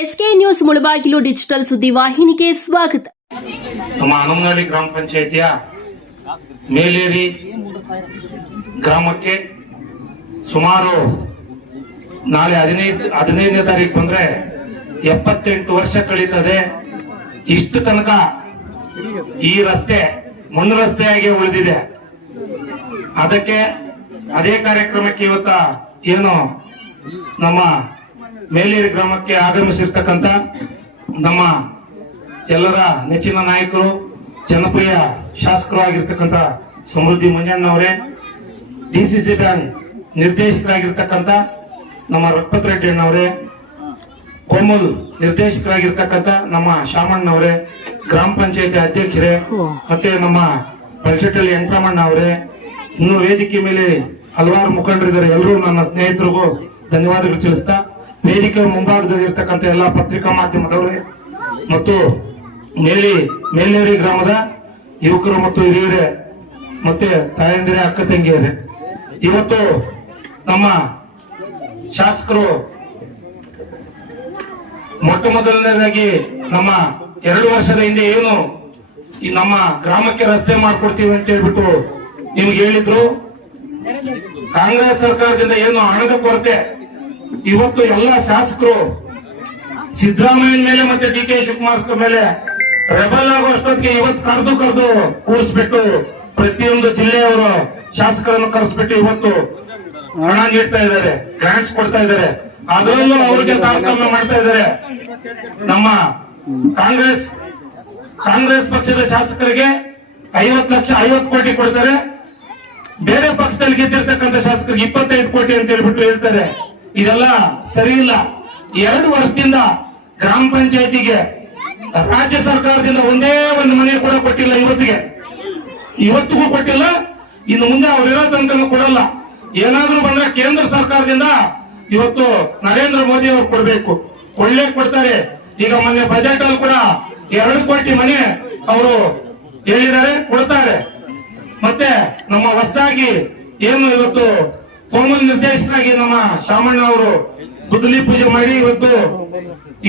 SK news Mulbagal digital ಸುದ್ದಿ ವಾಹಿನಿಗೆ ಸ್ವಾಗತ. ನಮ್ಮ ಹನುಮನಹಳ್ಳಿ ಗ್ರಾಮ ಪಂಚಾಯಿತಿಯ ಮೇಲೇರಿ ಗ್ರಾಮಕ್ಕೆ ಸುಮಾರು ನಾಳೆ ಹದಿನೈದು, ಹದಿನೈದನೇ ತಾರೀಕು ಬಂದ್ರೆ ಎಪ್ಪತ್ತೆಂಟು ವರ್ಷ ಕಳೀತದೆ. ಇಷ್ಟು ತನಕ ಈ ರಸ್ತೆ, ಮಣ್ಣು ರಸ್ತೆಯಾಗಿ ಉಳಿದಿದೆ. ಅದಕ್ಕೆ ಅದೇ ಕಾರ್ಯಕ್ರಮಕ್ಕೆ ಇವತ್ತ ಏನು ನಮ್ಮ ಮೇಲೇರಿ ಗ್ರಾಮಕ್ಕೆ ಆಗಮಿಸಿರ್ತಕ್ಕಂಥ ನಮ್ಮ ಎಲ್ಲರ ನೆಚ್ಚಿನ ನಾಯಕರು, ಜನಪ್ರಿಯ ಶಾಸಕರು ಆಗಿರ್ತಕ್ಕಂಥ ಸಮೃದ್ಧಿ ಸಿ ಸಿ ಬ್ಯಾಂಕ್ ನಿರ್ದೇಶಕರಾಗಿರ್ತಕ್ಕಂಥ ನಮ್ಮ ರಘುಪತ್ ರೆಡ್ಡಿ ಅಣ್ಣವರೇ ಕೋಮಲ್ ನಿರ್ದೇಶಕರಾಗಿರ್ತಕ್ಕಂಥ ನಮ್ಮ ಶಾಮಣ್ಣವರೇ ಗ್ರಾಮ ಪಂಚಾಯತಿ ಅಧ್ಯಕ್ಷರೇ, ಮತ್ತೆ ನಮ್ಮ ಬಜೆಟಲ್ಲಿ ವೆಂಕಟರಮಣ್ಣ ಅವರೇ, ಇನ್ನು ವೇದಿಕೆ ಮೇಲೆ ಹಲವಾರು ಮುಖಂಡರಿದ್ದಾರೆ. ಎಲ್ಲರೂ ನನ್ನ ಸ್ನೇಹಿತರಿಗೂ ಧನ್ಯವಾದಗಳು ತಿಳಿಸ್ತಾ ವೇದಿಕೆ ಮುಂಭಾಗದಲ್ಲಿ ಇರ್ತಕ್ಕಂಥ ಎಲ್ಲಾ ಪತ್ರಿಕಾ ಮಾಧ್ಯಮದವರೇ ಮತ್ತು ಮೇಲಿ ಮೇಲ್ನೇರಿ ಗ್ರಾಮದ ಯುವಕರು ಮತ್ತು ಹಿರಿಯರೇ ಮತ್ತೆ ತಾಯಂದಿರೇ, ಅಕ್ಕ ತಂಗಿಯರೇ. ಇವತ್ತು ನಮ್ಮ ಶಾಸಕರು ಮೊಟ್ಟ ಮೊದಲನೇದಾಗಿ ನಮ್ಮ ಎರಡು ವರ್ಷದ ಹಿಂದೆ ಏನು ಈ ನಮ್ಮ ಗ್ರಾಮಕ್ಕೆ ರಸ್ತೆ ಮಾಡ್ಕೊಡ್ತೀವಿ ಅಂತ ಹೇಳ್ಬಿಟ್ಟು ನಿಮ್ಗೆ ಹೇಳಿದ್ರು. ಕಾಂಗ್ರೆಸ್ ಸರ್ಕಾರದಿಂದ ಏನು ಹಣದ ಕೊರತೆ ಇವತ್ತು ಎಲ್ಲ ಶಾಸಕರು ಸಿದ್ದರಾಮಯ್ಯ ಮೇಲೆ ಮತ್ತೆ ಡಿ ಕೆ ಶಿವಕುಮಾರ್ ಮೇಲೆ ರೆಬಲ್ ಆಗುವಷ್ಟೊತ್ತಿಗೆ ಇವತ್ತು ಕರೆದು ಕರೆದು ಕೂರಿಸ್ಬಿಟ್ಟು ಪ್ರತಿಯೊಂದು ಜಿಲ್ಲೆಯವರು ಶಾಸಕರನ್ನು ಕರೆಸ್ಬಿಟ್ಟು ಇವತ್ತು ಹಣ ನೀಡ್ತಾ ಇದ್ದಾರೆ ಗ್ರಾಂಟ್ಸ್ ಕೊಡ್ತಾ ಇದ್ದಾರೆ. ಅದರಲ್ಲೂ ಅವರಿಗೆ ತಾರತಮ್ಯ ಮಾಡ್ತಾ ಇದ್ದಾರೆ. ನಮ್ಮ ಕಾಂಗ್ರೆಸ್ ಕಾಂಗ್ರೆಸ್ ಪಕ್ಷದ ಶಾಸಕರಿಗೆ ಐವತ್ತು ಲಕ್ಷ, ಐವತ್ತು ಕೋಟಿ ಕೊಡ್ತಾರೆ. ಬೇರೆ ಪಕ್ಷದಲ್ಲಿ ಗೆದ್ದಿರ್ತಕ್ಕಂಥ ಶಾಸಕರಿಗೆ ಇಪ್ಪತ್ತೈದು ಕೋಟಿ ಅಂತ ಹೇಳ್ಬಿಟ್ಟು ಹೇಳ್ತಾರೆ. ಇದೆಲ್ಲ ಸರಿ ಇಲ್ಲ. ಎರಡು ವರ್ಷದಿಂದ ಗ್ರಾಮ ಪಂಚಾಯತಿಗೆ ರಾಜ್ಯ ಸರ್ಕಾರದಿಂದ ಒಂದೇ ಒಂದು ಮನೆ ಕೂಡ ಕೊಟ್ಟಿಲ್ಲ ಇವತ್ತಿಗೆ. ಇವತ್ತಿಗೂ ಕೊಟ್ಟಿಲ್ಲ, ಇನ್ನು ಮುಂದೆ ಅವರಿರೋ ತನಕ ಕೊಡಲ್ಲ. ಏನಾದ್ರೂ ಬಂದ್ರೆ ಕೇಂದ್ರ ಸರ್ಕಾರದಿಂದ ಇವತ್ತು ನರೇಂದ್ರ ಮೋದಿ ಅವರು ಕೊಡಬೇಕು. ಕೊಳ್ಳೇ ಕೊಡ್ತಾರೆ. ಈಗ ಮೊನ್ನೆ ಬಜೆಟ್ ಅಲ್ಲಿ ಕೂಡ ಎರಡು ಕೋಟಿ ಮನೆ ಅವರು ಹೇಳಿದ್ದಾರೆ, ಕೊಡ್ತಾರೆ. ಮತ್ತೆ ನಮ್ಮ ಹೊಸದಾಗಿ ಏನು ಇವತ್ತು ಕೋಮಲ್ ನಿರ್ದೇಶನಾಗಿ ನಮ್ಮ ಶಾಮಣ್ಣ ಅವರು ಗುದ್ದಲಿ ಪೂಜೆ ಮಾಡಿ ಇವತ್ತು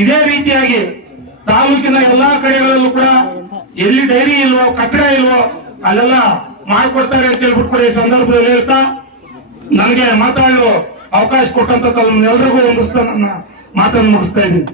ಇದೇ ರೀತಿಯಾಗಿ ತಾಲೂಕಿನ ಎಲ್ಲಾ ಕಡೆಗಳಲ್ಲೂ ಕೂಡ ಎಲ್ಲಿ ಡೈರಿ ಇಲ್ವೋ, ಕಟ್ಟಡ ಇಲ್ವೋ, ಅಲ್ಲೆಲ್ಲ ಮಾಡಿಕೊಡ್ತಾರೆ ಅಂತ ಹೇಳ್ಬಿಟ್ಟು ಕೂಡ ಈ ಸಂದರ್ಭದಲ್ಲಿ ಹೇಳ್ತಾ ನನಗೆ ಮಾತಾಡಲು ಅವಕಾಶ ಕೊಟ್ಟಂತ ಎಲ್ರಿಗೂ ಒಂದಿಸ್ತಾ ನನ್ನ ಮಾತನ್ನು ಮುಗಿಸ್ತಾ ಇದ್ದೀನಿ.